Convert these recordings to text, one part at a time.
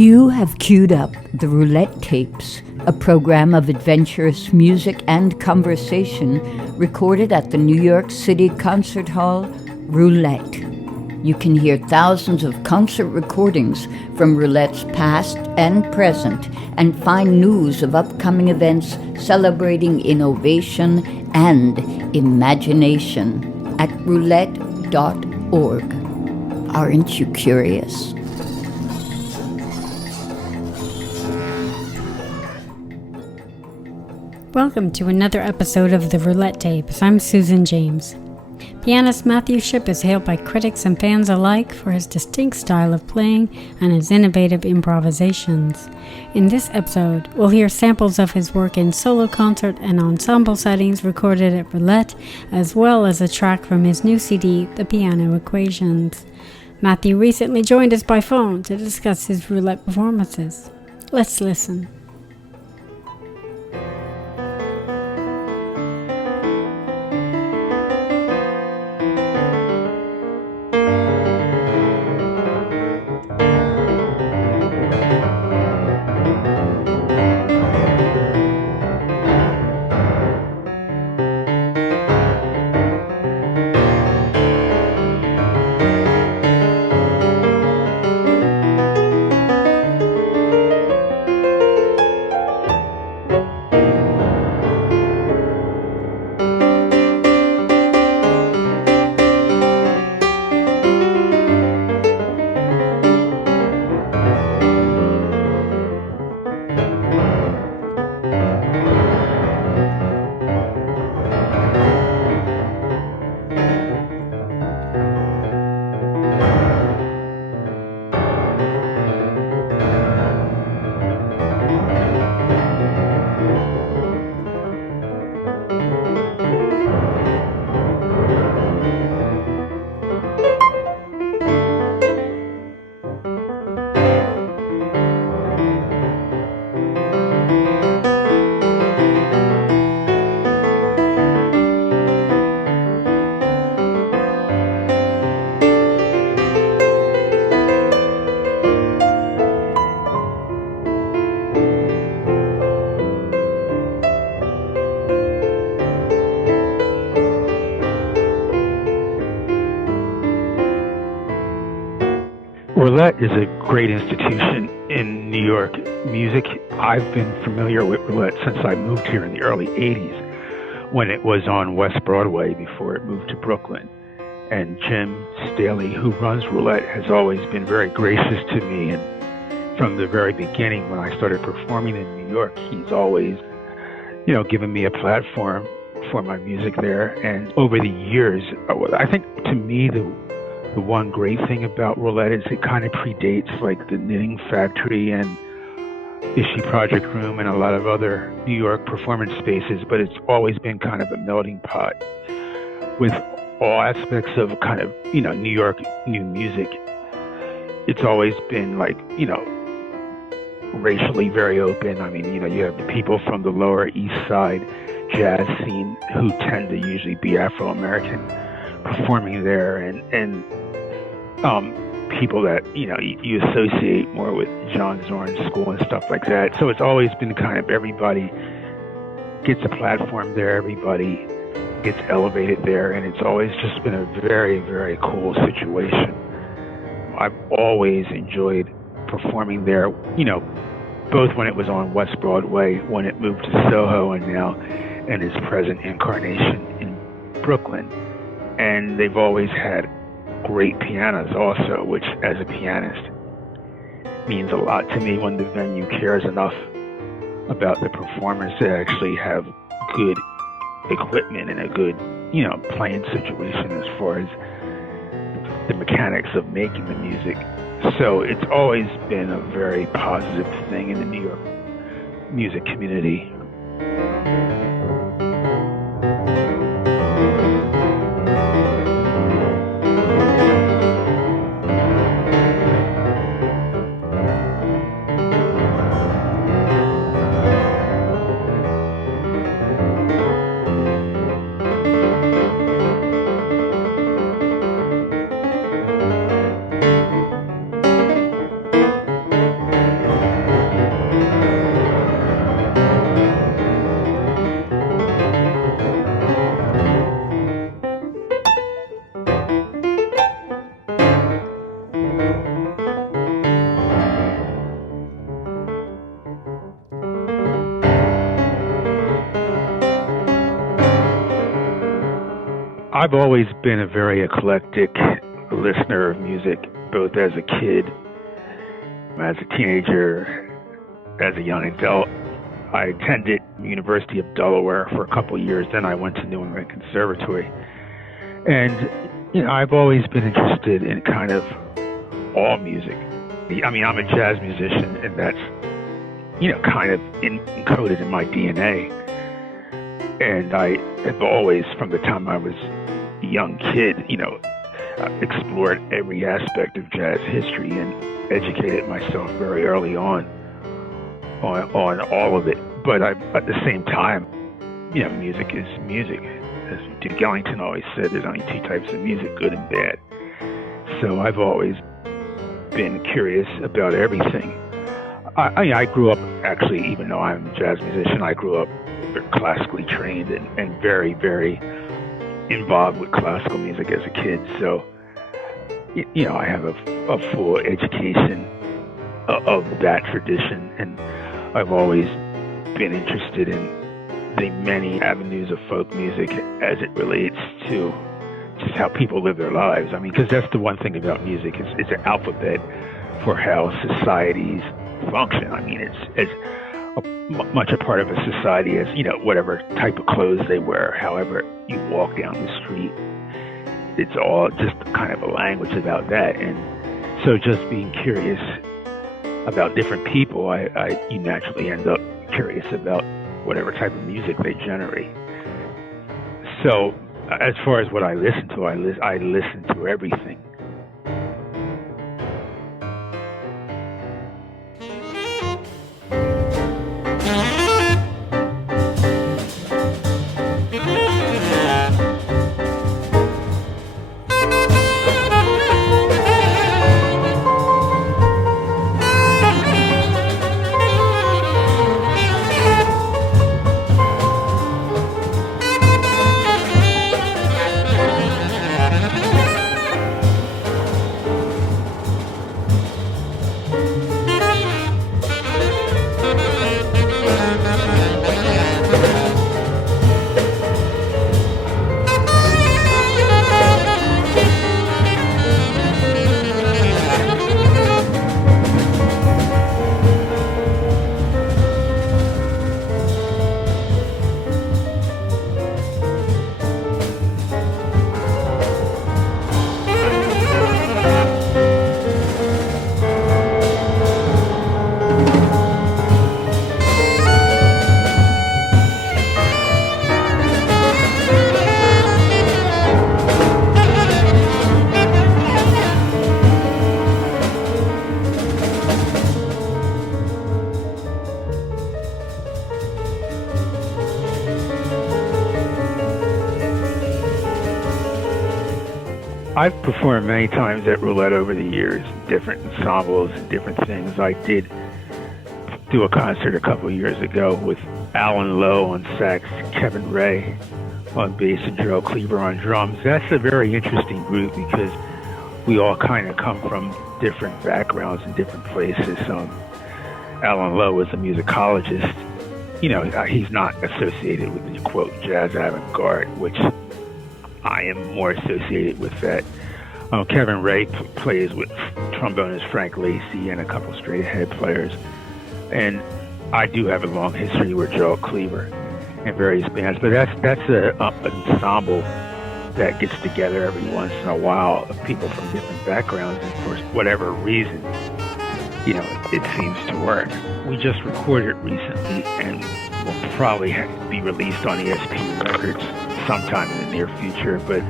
You have queued up the Roulette Tapes, a program of adventurous music and conversation recorded at the New York City Concert Hall, Roulette. You can hear thousands of concert recordings from Roulette's past and present and find news of upcoming events celebrating innovation and imagination at roulette.org. Aren't you curious? Welcome to another episode of the Roulette Tapes. I'm Susan James. Pianist Matthew Shipp is hailed by critics and fans alike for his distinct style of playing and his innovative improvisations. In this episode, we'll hear samples of his work in solo concert and ensemble settings recorded at Roulette, as well as a track from his new CD, The Piano Equations. Matthew recently joined us by phone to discuss his Roulette performances. Let's listen. Roulette is a great institution in New York music. I've been familiar with Roulette since I moved here in the early 80s when it was on West Broadway before it moved to Brooklyn. And Jim Staley, who runs Roulette, has always been very gracious to me. And from the very beginning, when I started performing in New York, he's always, given me a platform for my music there. And over the years, I think to me, the one great thing about Roulette is it kind of predates like the Knitting Factory and Ishii Project Room and a lot of other New York performance spaces, but it's always been kind of a melting pot with all aspects of kind of, New York new music. It's always been like, racially very open. I mean, you have the people from the Lower East Side jazz scene who tend to usually be Afro-American performing there, and people that you associate more with John Zorn's school and stuff like that. So it's always been kind of everybody gets a platform there, everybody gets elevated there, and it's always just been a very, very cool situation. I've always enjoyed performing there, both when it was on West Broadway, when it moved to Soho, and now in its present incarnation in Brooklyn. And they've always had great pianos also, which as a pianist means a lot to me when the venue cares enough about the performers to actually have good equipment and a good, playing situation as far as the mechanics of making the music. So it's always been a very positive thing in the New York music community. I've always been a very eclectic listener of music, both as a kid, as a teenager, as a young adult. I attended University of Delaware for a couple of years, then I went to New England Conservatory. And, I've always been interested in kind of all music. I mean, I'm a jazz musician, and that's, kind of encoded in my DNA. And I have always, from the time I was a young kid, explored every aspect of jazz history and educated myself very early on all of it. But at the same time, music is music. As Duke Ellington always said, there's only two types of music, good and bad. So I've always been curious about everything. I grew up, actually, even though I'm a jazz musician, I grew up classically trained and very, very involved with classical music as a kid. So, I have a full education of that tradition, and I've always been interested in the many avenues of folk music as it relates to just how people live their lives. I mean, because that's the one thing about music, it's an alphabet for how societies function. I mean, it's much a part of a society as, whatever type of clothes they wear, however you walk down the street. It's all just kind of a language about that. And so just being curious about different people, you naturally end up curious about whatever type of music they generate. So as far as what I listen to, I listen to everything. I've performed many times at Roulette over the years, different ensembles and different things. I did do a concert a couple of years ago with Allen Lowe on sax, Kevin Ray on bass, and Gerald Cleaver on drums. That's a very interesting group because we all kind of come from different backgrounds and different places. Allen Lowe was a musicologist. He's not associated with the, quote, jazz avant-garde, which I am more associated with that. Kevin Ray plays with trombonist Frank Lacey and a couple straight ahead players. And I do have a long history with Gerald Cleaver and various bands, but that's an ensemble that gets together every once in a while of people from different backgrounds, and for whatever reason, it seems to work. We just recorded recently and will probably be released on ESP Records sometime in the near future, but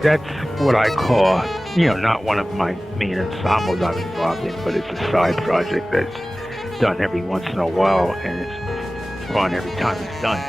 that's what I call, not one of my main ensembles I'm involved in, but it's a side project that's done every once in a while, and it's fun every time it's done.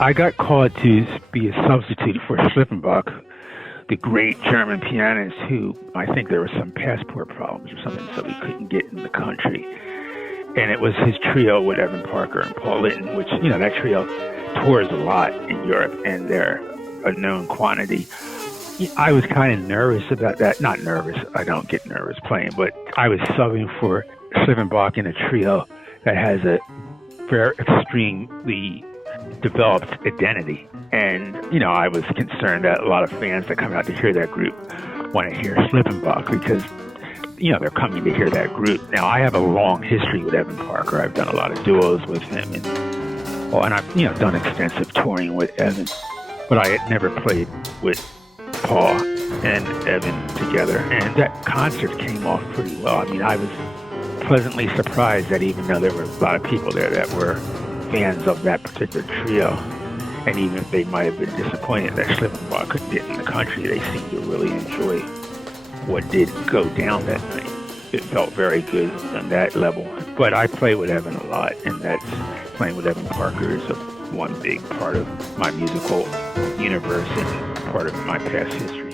I got called to be a substitute for Schlippenbach, the great German pianist who, I think there were some passport problems or something, so he couldn't get in the country. And it was his trio with Evan Parker and Paul Lytton, which, that trio tours a lot in Europe, and they're a known quantity. I was kind of nervous about that. Not nervous, I don't get nervous playing, but I was subbing for Schlippenbach in a trio that has a very extremely developed identity. And, I was concerned that a lot of fans that come out to hear that group want to hear Schlippenbach because, they're coming to hear that group. Now, I have a long history with Evan Parker. I've done a lot of duos with him, and I've, done extensive touring with Evan, but I had never played with Paul and Evan together. And that concert came off pretty well. I was pleasantly surprised that even though there were a lot of people there that were fans of that particular trio, and even if they might have been disappointed that Schlippenbach couldn't get in the country, they seemed to really enjoy what did go down that night. It felt very good on that level. But I play with Evan a lot, and that's playing with Evan Parker is one big part of my musical universe and part of my past history.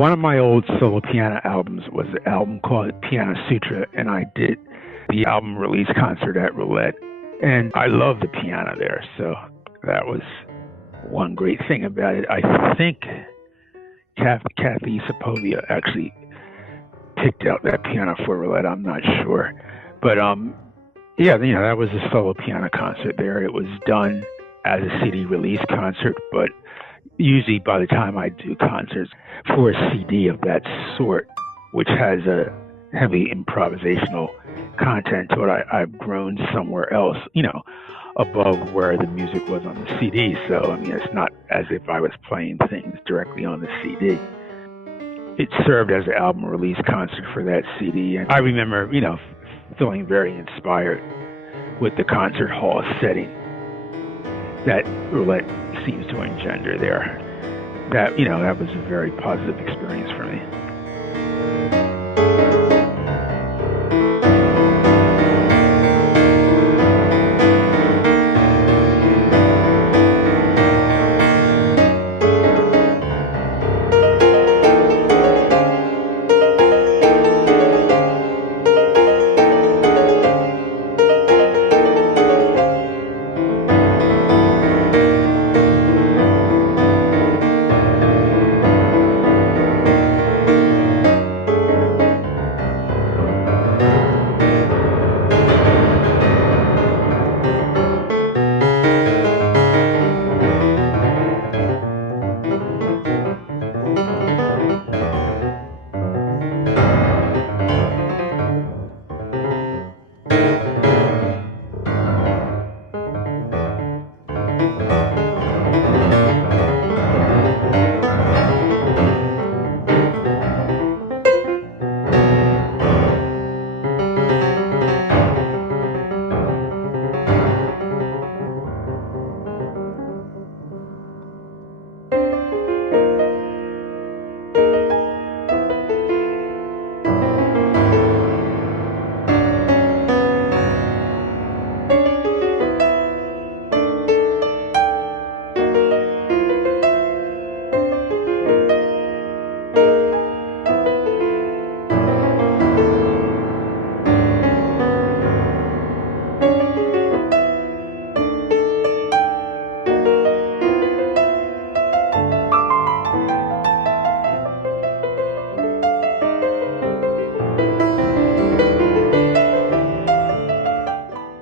one of my old solo piano albums was an album called Piano Sutra, and I did the album release concert at Roulette, and I love the piano there, so that was one great thing about it. I think Kathy Sepovia actually picked out that piano for Roulette, I'm not sure. But yeah, that was a solo piano concert there. It was done as a CD release concert, but usually by the time I do concerts for a CD of that sort, which has a heavy improvisational content to it, I've grown somewhere else, above where the music was on the CD. So, it's not as if I was playing things directly on the CD. It served as an album release concert for that CD. And I remember, feeling very inspired with the concert hall setting that Roulette seems to engender there. That was a very positive experience for me.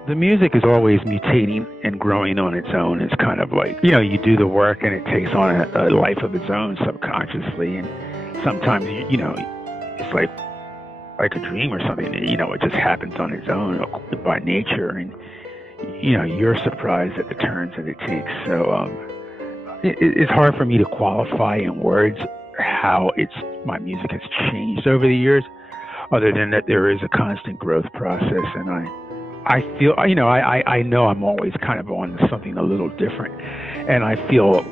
The music is always mutating and growing on its own. It's kind of like, you do the work and it takes on a life of its own subconsciously. And sometimes, it's like a dream or something. It just happens on its own by nature. And, you're surprised at the turns that it takes. So it's hard for me to qualify in words how my music has changed over the years, other than that there is a constant growth process. And I feel, I know I'm always kind of on something a little different. And I feel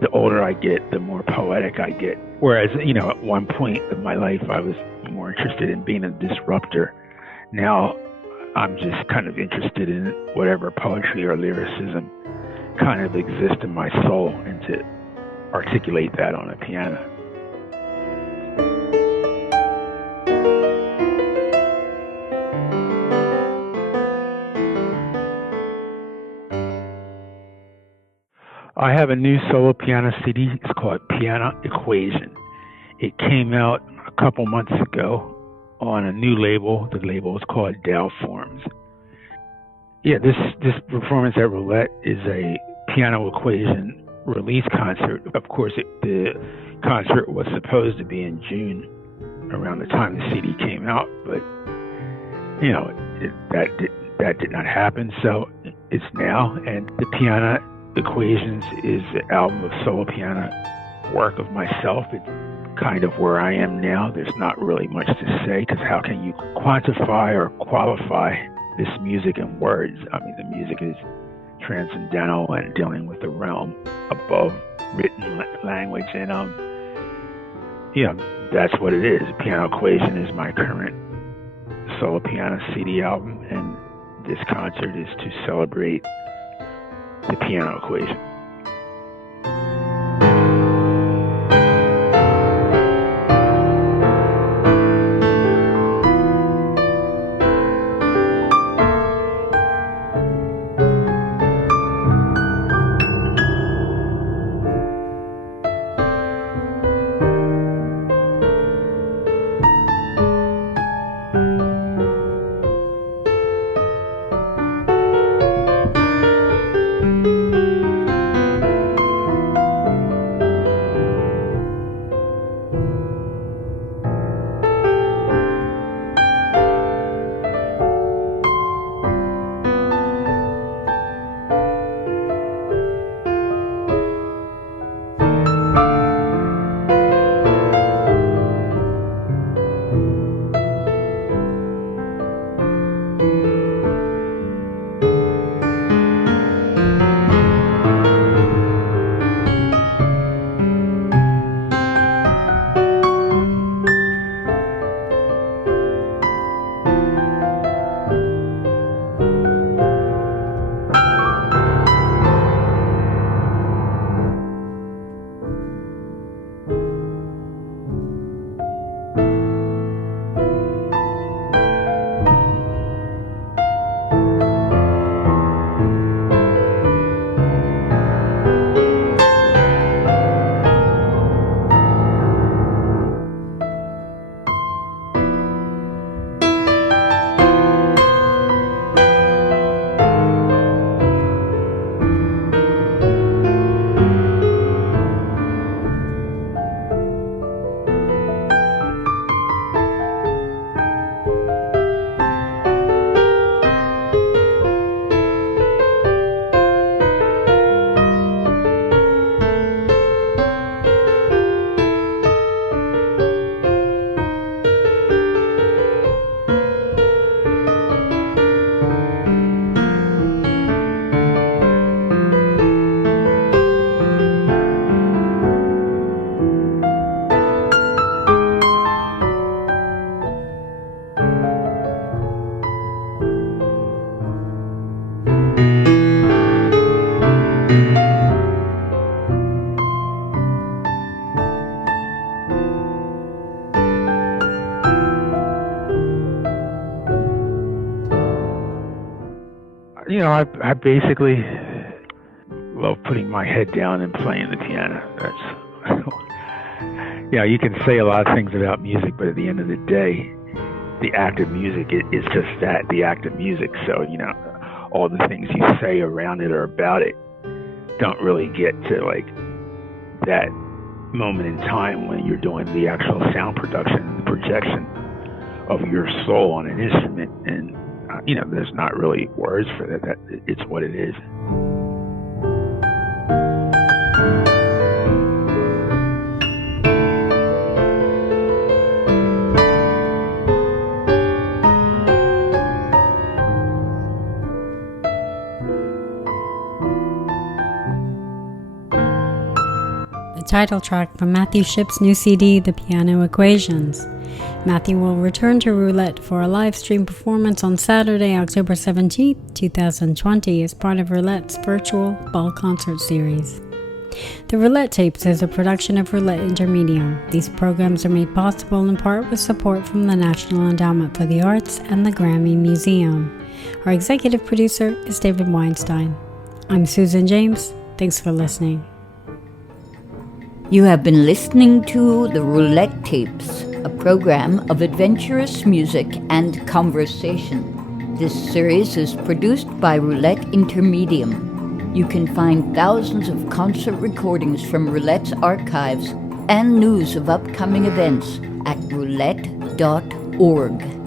the older I get, the more poetic I get. Whereas, at one point of my life, I was more interested in being a disruptor. Now, I'm just kind of interested in whatever poetry or lyricism kind of exists in my soul, and to articulate that on a piano. I have a new solo piano CD. It's called Piano Equation. It came out a couple months ago on a new label. The label is called Dow Forms. Yeah, this performance at Roulette is a Piano Equation release concert. Of course, the concert was supposed to be in June, around the time the CD came out, but that did not happen. So it's now, and the Piano Equations is an album of solo piano work of myself. It's kind of where I am now. There's not really much to say, because how can you quantify or qualify this music in words? The music is transcendental and dealing with the realm above written language, and that's what it is. Piano Equation is my current solo piano CD album, and this concert is to celebrate the Piano Equation. I basically love putting my head down and playing the piano. That's, you can say a lot of things about music, but at the end of the day, the act of music is just that, the act of music. So, all the things you say around it or about it don't really get to like that moment in time when you're doing the actual sound production, the projection of your soul on an instrument. And, there's not really words for that. It's what it is. Title track from Matthew Shipp's new CD, The Piano Equations. Matthew will return to Roulette for a live stream performance on Saturday, October 17th, 2020 as part of Roulette's virtual ball concert series. The Roulette Tapes is a production of Roulette Intermedium. These programs are made possible in part with support from the National Endowment for the Arts and the Grammy Museum. Our executive producer is David Weinstein. I'm Susan James. Thanks for listening. You have been listening to the Roulette Tapes, a program of adventurous music and conversation. This series is produced by Roulette Intermedium. You can find thousands of concert recordings from Roulette's archives and news of upcoming events at roulette.org.